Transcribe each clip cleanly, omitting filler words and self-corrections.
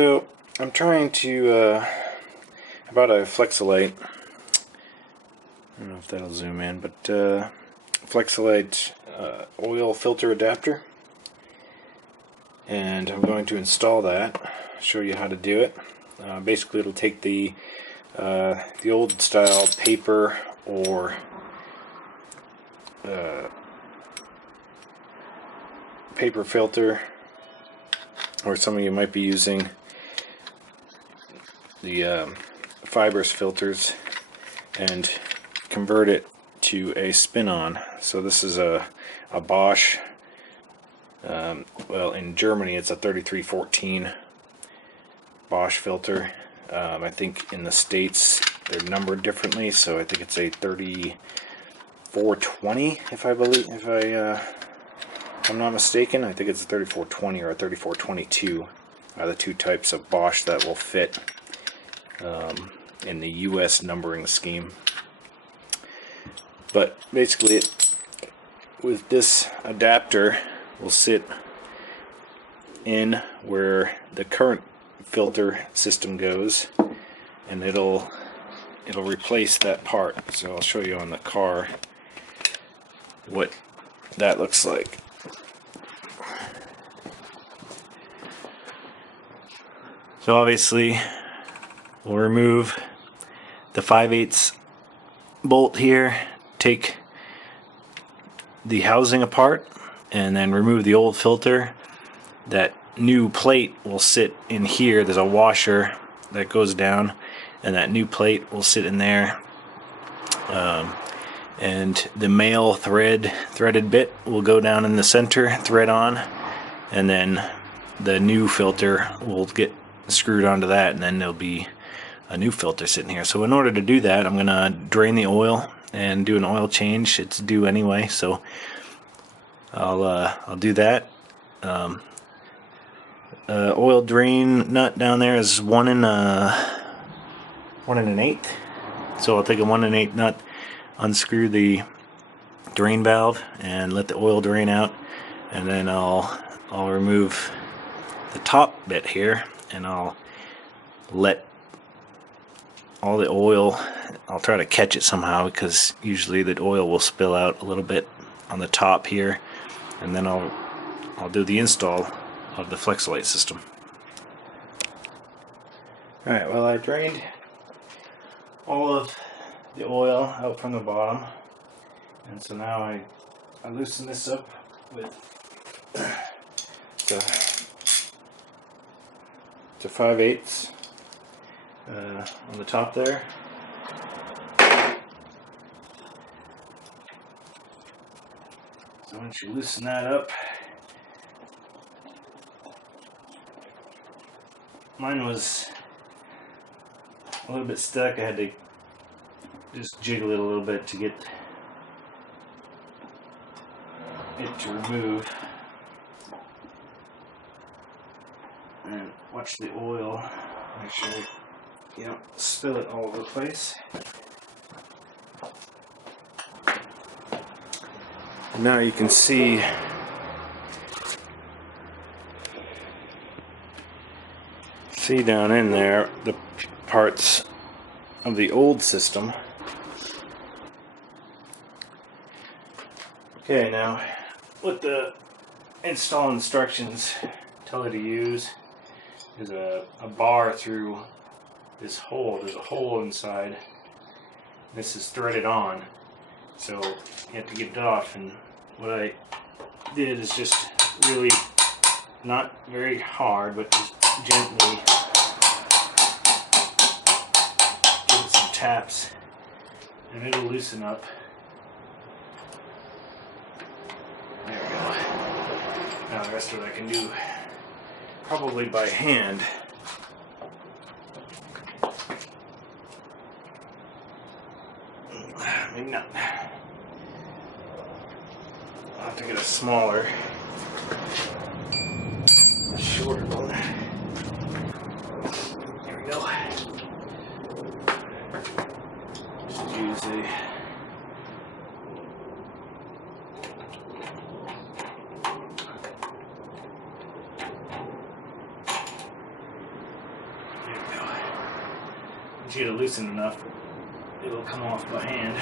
So I'm trying to about a Flexolite. I don't know if that'll zoom in, but Flexolite Oil Filter Adapter, and I'm going to install that. Show you how to do it. Basically, it'll take the old style paper or paper filter, or some of you might be using the fibrous filters, and convert it to a spin-on. So this is a Bosch, well, in Germany it's a 3314 Bosch filter. I think in the States they're numbered differently, so I think it's a 3420 if I'm not mistaken. I think it's a 3420 or a 3422 are the two types of Bosch that will fit in the US numbering scheme. But basically, with this adapter, will sit in where the current filter system goes, and it'll replace that part. So I'll show you on the car what that looks like. So obviously we'll remove the 5/8 bolt here, take the housing apart, and then remove the old filter. That new plate will sit in here. There's a washer that goes down, and that new plate will sit in there. And the male threaded bit will go down in the center, thread on, and then the new filter will get screwed onto that, and then there'll be a new filter sitting here. So in order to do that, I'm gonna drain the oil and do an oil change. It's due anyway, so I'll do that. Oil drain nut down there is 1 1/8. So I'll take a 1 1/8 nut, unscrew the drain valve, and let the oil drain out, and then I'll remove the top bit here, and I'll let all the oil, I'll try to catch it somehow, because usually the oil will spill out a little bit on the top here, and then I'll do the install of the Flexolite system. Alright, well, I drained all of the oil out from the bottom, and so now I loosen this up with the 5/8 on the top there. So once you loosen that up, mine was a little bit stuck. I had to just jiggle it a little bit to get it to remove. And watch the oil, make sure you don't spill it all over the place. And now you can see down in there the parts of the old system. Okay, now what the install instructions tell you to use is a bar through this hole. There's a hole inside. This is threaded on, so you have to get it off. And what I did is just really, not very hard, but just gently give it some taps, and it'll loosen up. There we go. Now the rest of it I can do probably by hand. Maybe not. I'll have to get a smaller, shorter one. There we go. Just use a you get it loosened enough, it'll come off by hand.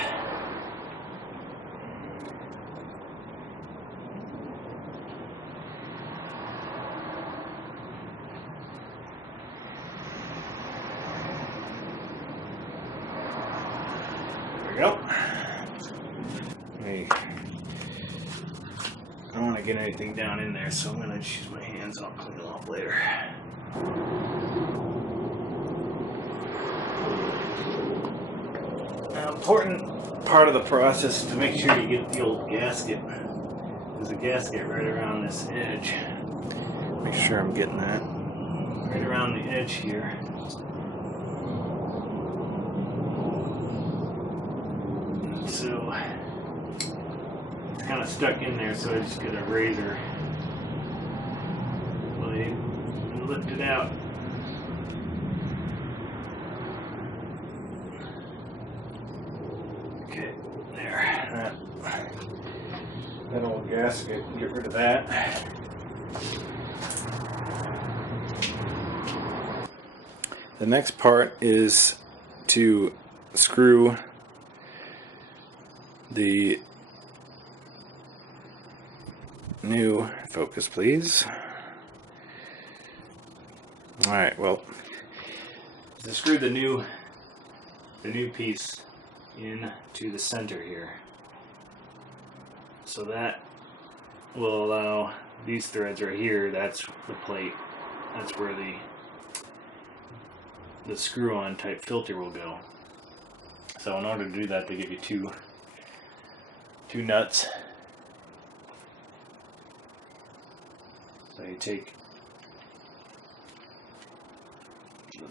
There we go. I don't want to get anything down in there, so I'm going to just use my hands. I'll clean it off later. Now, important part of the process is to make sure you get the old gasket. There's a gasket right around this edge. Make sure I'm getting that. Right around the edge here. And so it's kind of stuck in there, so I just get a razor blade and lift it out. Okay, there. That old gasket, get rid of that. The next part is to screw the new, focus please. Alright, well, to screw the new piece into the center here. So that will allow these threads right here, that's the plate, that's where the screw-on type filter will go. So in order to do that, they give you two nuts. So you take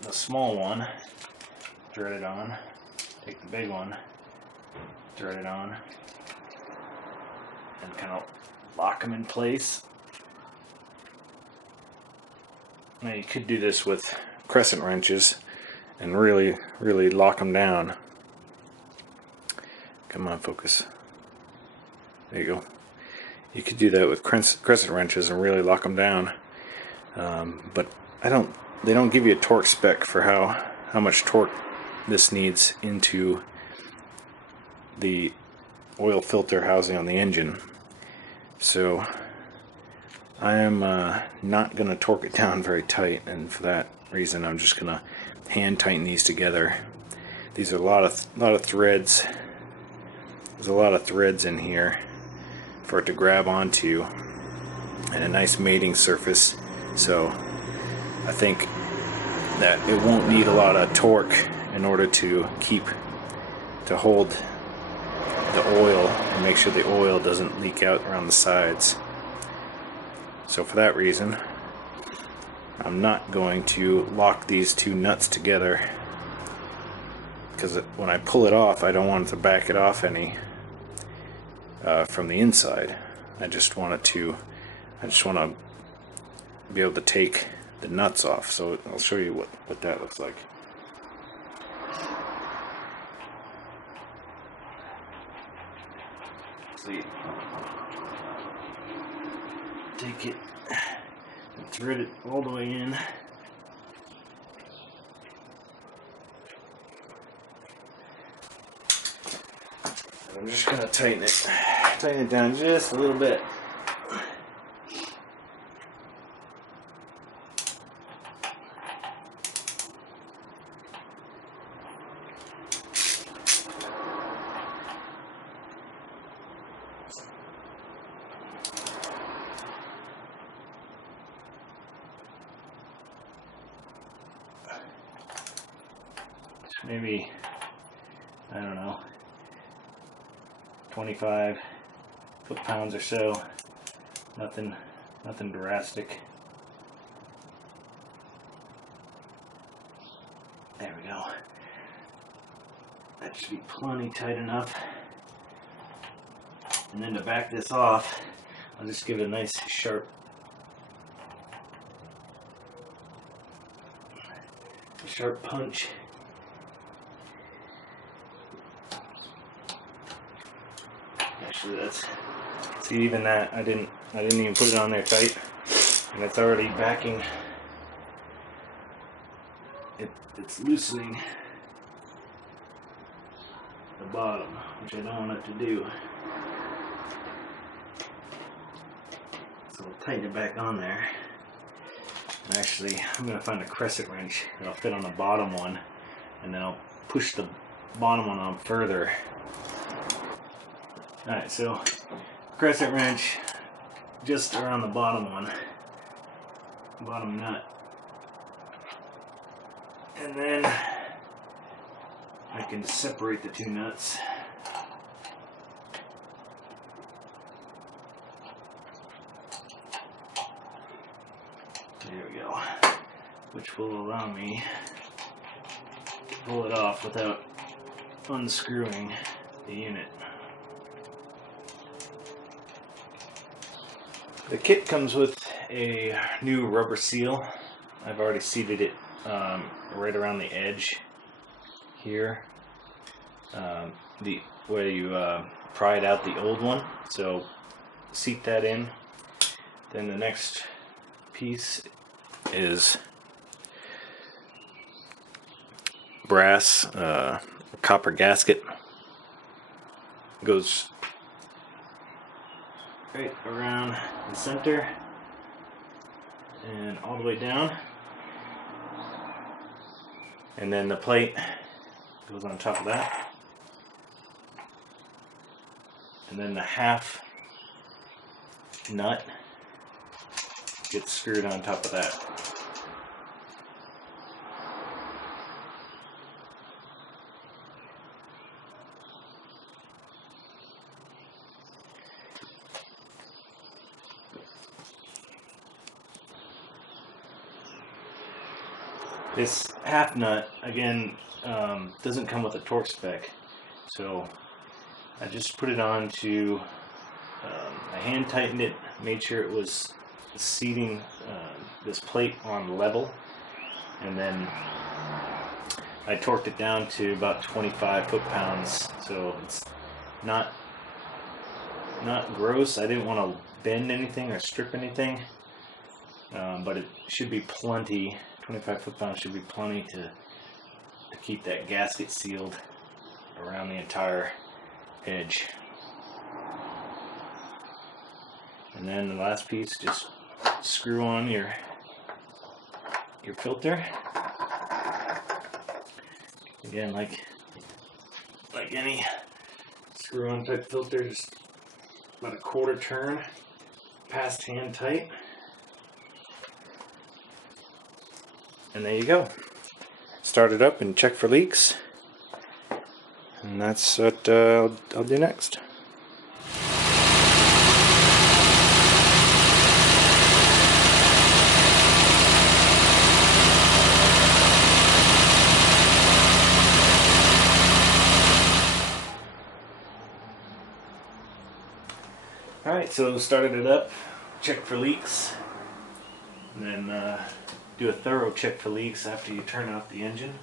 the small one, thread it on, take the big one, thread it on, and kind of lock them in place. Now you could do this with crescent wrenches and really lock them down. Come on, focus. There you go. You could do that with crescent wrenches and really lock them down. But they don't give you a torque spec for how much torque this needs into the oil filter housing on the engine. So I am not going to torque it down very tight, and for that reason I'm just going to hand tighten these together. These are a lot of threads. There's a lot of threads in here for it to grab onto, and a nice mating surface. So I think that it won't need a lot of torque in order to hold the oil and make sure the oil doesn't leak out around the sides. So for that reason, I'm not going to lock these two nuts together, because when I pull it off, I don't want it to back it off any from the inside. I just want to be able to take the nuts off. So I'll show you what that looks like. So you take it and thread it all the way in. I'm just going to tighten it down just a little bit. Maybe, I don't know, 25 foot-pounds or so. Nothing drastic. There we go. That should be plenty tight enough. And then to back this off, I'll just give it a nice sharp punch. Actually, see, even that I didn't even put it on there tight, and it's already backing. It's loosening the bottom, which I don't want it to do. So I'll tighten it back on there. And actually, I'm going to find a crescent wrench that'll fit on the bottom one, and then I'll push the bottom one on further. Alright, so crescent wrench just around the bottom one, bottom nut. And then I can separate the two nuts. There we go. Which will allow me to pull it off without unscrewing the unit. The kit comes with a new rubber seal. I've already seated it right around the edge here, where you pried out the old one. So seat that in. Then the next piece is brass copper gasket. Goes right around the center and all the way down, and then the plate goes on top of that, and then the half nut gets screwed on top of that. This half nut, again, doesn't come with a torque spec, so I just put it on to, I hand tightened it, made sure it was seating this plate on level, and then I torqued it down to about 25 foot-pounds, so it's not gross. I didn't want to bend anything or strip anything, but it should be plenty. 25 foot-pounds should be plenty to keep that gasket sealed around the entire edge. And then the last piece, just screw on your filter. Again, like any screw-on type filter, just about a quarter turn past hand tight. And there you go. Start it up and check for leaks. And that's what I'll do next. Alright, so started it up, check for leaks, and then do a thorough check for leaks after you turn off the engine.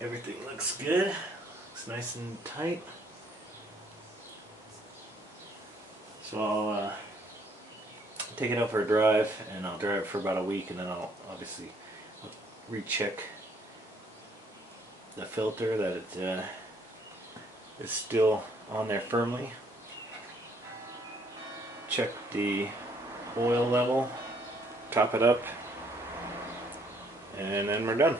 Everything looks good, looks nice and tight. So I'll take it out for a drive, and I'll drive for about a week, and then I'll obviously recheck the filter that it is still on there firmly. Check the oil level, top it up, and then we're done.